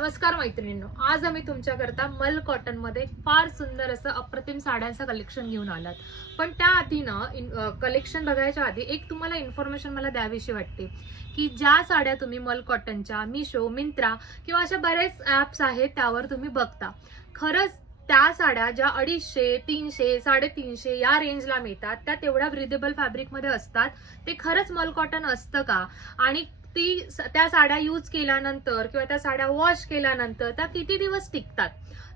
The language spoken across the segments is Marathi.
नमस्कार मैत्रिणींनो, आज आम्ही तुमच्याकरता मल कॉटन मध्ये फार सुंदर असं अप्रतिम साड्यांचं कलेक्शन घेऊन आलात. पण त्याआधी ना कलेक्शन बघायच्या आधी एक तुम्हाला इन्फॉर्मेशन मला द्यावीशी वाटते की ज्या साड्या तुम्ही मल कॉटनच्या मिशो, मिंत्रा किंवा अशा बरेच ऍप्स आहेत त्यावर तुम्ही बघता, खरंच त्या साड्या ज्या 250, 300, 350 या रेंजला मिळतात त्या तेवढ्या ब्रिदेबल फॅब्रिक मध्ये असतात. ते खरंच मल कॉटन असतं का? आणि त्या साड्या यूज केल्यानंतर किंवा त्या साड्या वॉश केल्यानंतर त्या किती दिवस टिकतात?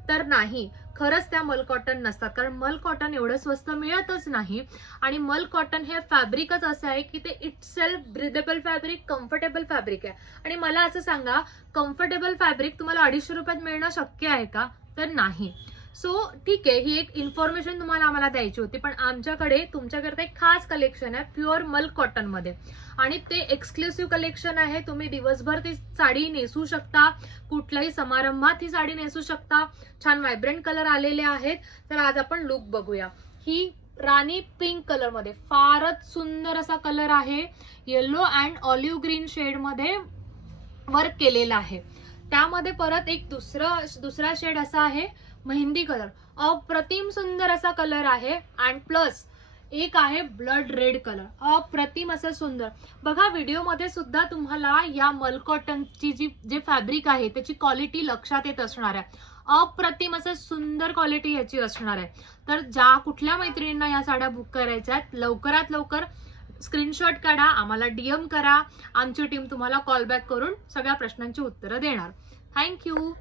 तर नाही, खरंच त्या मल कॉटन नसतात. कारण मल कॉटन एवढं स्वस्त मिळतच नाही. आणि मल कॉटन हे फॅब्रिकच असं आहे की ते itself breathable fabric, comfortable fabric आहे. आणि मला असं सांगा, कम्फर्टेबल फॅब्रिक तुम्हाला 250 रुपयात मिळणं शक्य आहे का? तर नाही. सो ठीक आहे, ही एक इन्फॉर्मेशन तुम्हाला आम्हाला द्यायची होती. पण आमच्याकडे तुमच्याकरता एक खास कलेक्शन आहे प्युअर मल कॉटन मध्ये, आणि ते एक्सक्लुसिव्ह कलेक्शन आहे. तुम्ही दिवसभर ती साडी नेसू शकता, कुठल्याही समारंभात ही साडी नेसू शकता. छान व्हायब्रंट कलर आलेले आहेत. तर आज आपण लुक बघूया. ही राणी पिंक कलर मध्ये फारच सुंदर असा कलर आहे. Yellow and olive green shade मध्ये वर्क केलेला आहे. त्यामध्ये परत एक दुसरा शेड असा आहे मेहंदी कलर. अप्रतिम सुंदर असा कलर आहे. अँड प्लस एक आहे ब्लड रेड कलर. अप्रतिम असं सुंदर. बघा, व्हिडिओमध्ये सुद्धा तुम्हाला या मल कॉटनची जे फॅब्रिक आहे त्याची क्वालिटी लक्षात येत असणार आहे. अप्रतिम असं सुंदर क्वालिटी याची असणार आहे. तर ज्या कुठल्या मैत्रिणींना या साड्या बुक करायच्या आहेत, लवकरात लवकर स्क्रीनशॉट काढा, आम्हाला डीएम करा. आमची टीम तुम्हाला कॉल बॅक करून सगळ्या प्रश्नांची उत्तरं देणार. थँक्यू.